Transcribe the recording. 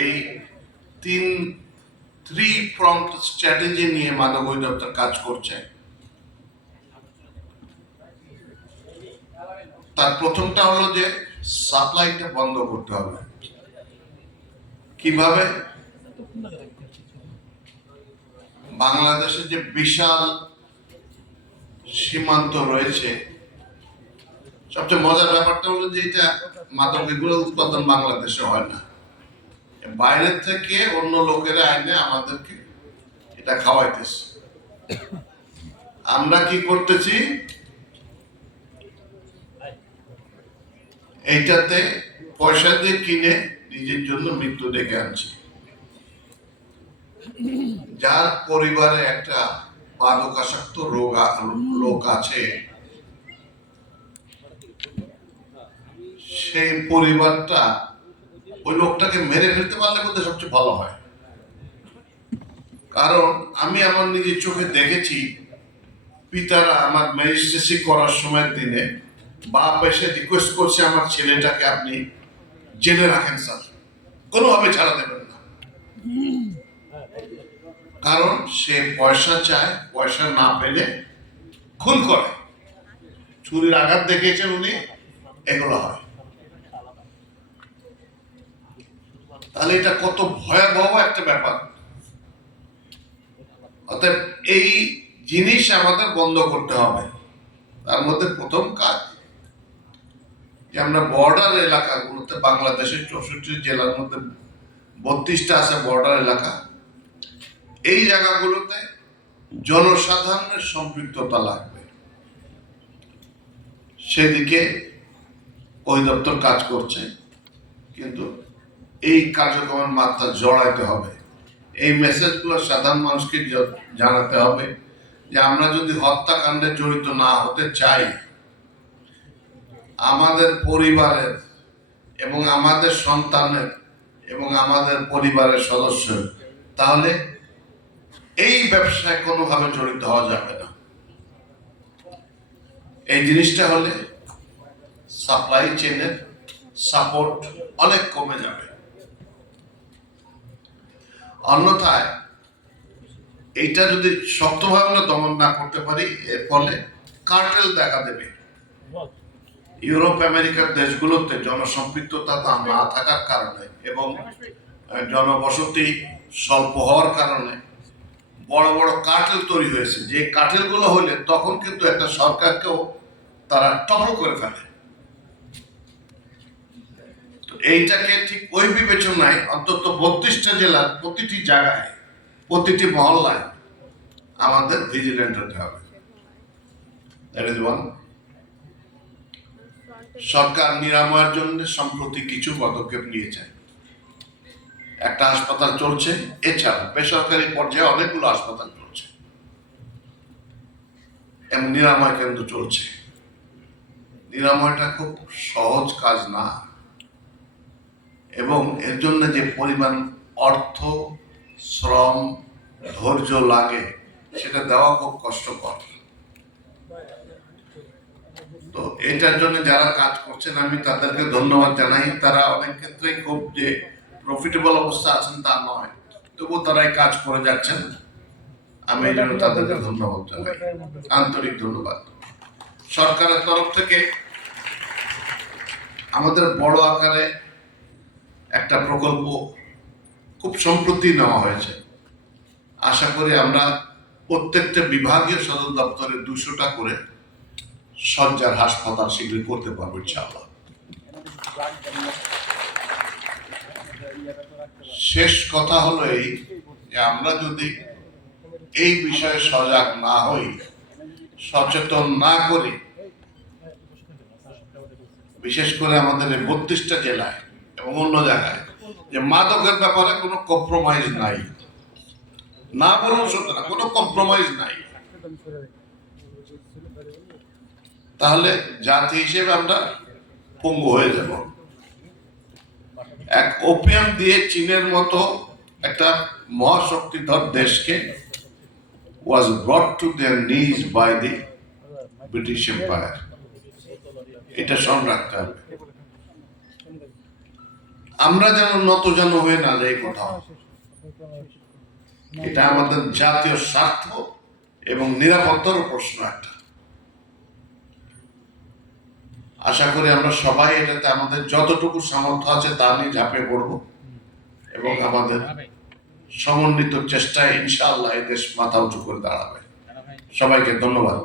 এই three prompt strategy নিয়ে মাদক অধিদপ্তর কাজ করছে। তার প্রথমটা হলো যে সাপ্লাইটা বন্ধ করতে হবে। কিভাবে? বাংলাদেশে যে বিশাল সীমান্ত রয়েছে, সবচেয়ে মজার ব্যাপারটা হলো যে এটা মাদক এগুলো উৎপাদন বাংলাদেশে হয় না, বাইরের থেকে অন্য লোকেরা আইনে আমাদেরকে এটা খাওয়াইতেছে। আমরা কি করতেছি? এইটাতে পয়সা দিয়ে কিনে নিজের জন্য মৃত্যু ডেকে আনছি। যার পরিবারে একটা মাদকাসক্ত লোক আছে, সেই পরিবারটা ওই লোকটাকে মেরে ফেলতে পারলে বোধহয় সবচেয়ে ভালো হয়। কারণ আমি আমার নিজের চোখে দেখেছি, পিতারা আমার ম্যাজিস্ট্রেসি করার সময়ের দিনে বাপ এসে রিকোয়েস্ট করছে আমার ছেলেটাকে আপনি জেলে রাখেন স্যার, কোনোভাবে ছাড়া দেবেন না। কারণ সে পয়সা চায়, পয়সা না পেলে খুন করে। ছুরির আঘাত দেখিয়েছেন উনি, এগুলো হয়। তাহলে এটা কত ভয়াবহ একটা ব্যাপার। অতএব এই জিনিস আমাদের বন্ধ করতে হবে। তার মধ্যে প্রথম কাজ যে আমরা বর্ডার এলাকাগুলোতে, বাংলাদেশের 64 জেলার মধ্যে 32টা আছে বর্ডার এলাকা, এই জায়গাগুলোতে জনসাধারণের সম্পৃক্ততা লাগবে। সেদিকে অধিদপ্তর কাজ করছে, কিন্তু এই কার্যক্রমের মাত্রা জড়াইতে হবে। এই মেসেজগুলো সাধারণ মানুষকে জানাতে হবে যে আমরা যদি হত্যাকাণ্ডে জড়িত না হতে চাই, আমাদের পরিবারের এবং আমাদের সন্তানের এবং আমাদের পরিবারের সদস্য, তাহলে এই ব্যবসায় কোনোভাবে জড়িত হওয়া যাবে না। এই জিনিসটা হলে সাপ্লাই চেইনের সাপোর্ট অনেক কমে যাবে। অন্যথায় এইটা যদি শক্তভাবে আমরা দমন না করতে পারি, এর ফলে কার্টেল দেখা দেবে। ইউরোপ আমেরিকার দেশগুলোতে জনসম্পৃক্ততা না থাকার কারণে এবং জনবসতি স্বল্প হওয়ার কারণে বড় বড় কার্টেল তৈরি হয়েছে। যে কার্টেলগুলো হলে তখন কিন্তু একটা সরকারকেও তারা টপল করে ফেলে। তো এইটাকে ঠিক ওই বিবেচনায় অন্তত 32টা জেলার প্রতিটি জায়গায়, প্রতিটি মহল্লায় আমাদের ভিজিল্যান্ট হতে হবে। That is one. সরকার নিরাময়ের জন্য সম্প্রতি কিছু পদক্ষেপ নিয়েছে। একটা হাসপাতাল চলছে, এছাড়া বেসরকারি পর্যায়ে অনেকগুলো হাসপাতাল চলছে এবং নিরাময় কেন্দ্র চলছে। নিরাময়টা খুব সহজ কাজ না, এবং এর জন্য যে পরিমাণ অর্থ, শ্রম, ধৈর্য লাগে সেটা দেওয়া খুব কষ্টকর। তো এটার জন্য যারা কাজ করছেন আমি তাদেরকে ধন্যবাদ জানাই। তারা অনেক ক্ষেত্রে খুব যে প্রফিটেবল অবস্থা আছেন তা নয়, তবুও তারা এই কাজ করে যাচ্ছেন। আমি এই জন্য তাদেরকে ধন্যবাদ জানাই, আন্তরিক ধন্যবাদ। সরকারের তরফ থেকে আমাদের বড় আকারে একটা প্রকল্প খুব সম্প্রতি নেওয়া হয়েছে। আশা করি আমরা প্রত্যেকটা বিভাগীয় সদর দপ্তরে 200টা করে শয্যার হাসপাতাল শীঘ্রই করতে পারবো ইনশাআল্লাহ। শেষ কথা হলো এই যে আমরা যদি এই বিষয়ে সজাগ না হই, সচেতন না করি, বিশেষ করে আমাদের এই 32টা জেলায় এবং অন্য জায়গায় যে মাদকের ব্যাপারে কোনো কম্প্রোমাইজ নাই, না বলুন সত্য না, কোনো কম্প্রোমাইজ নাই, তাহলে জাতি হিসেবে আমরা পঙ্গু হয়ে যাব। এক ওপিয়াম দিয়ে চীনের মতো একটা মহাশক্তিধর দেশকে was brought to their knees by the British Empire. এটা স্মরণ রাখতে হবে। আমরা যেন যেন হয়ে না যাই কোথাও। এটা আমাদের জাতীয় স্বার্থ এবং নিরাপত্তার প্রশ্ন একটা। আশা করি আমরা সবাই এটাতে আমাদের যতটুকু সামর্থ্য আছে তা নিয়ে ঝাঁপিয়ে পড়ব এবং আমাদের সমন্বিত চেষ্টায় ইনশাআল্লাহ এই দেশ মাথা উঁচু করে দাঁড়াবে। সবাইকে ধন্যবাদ।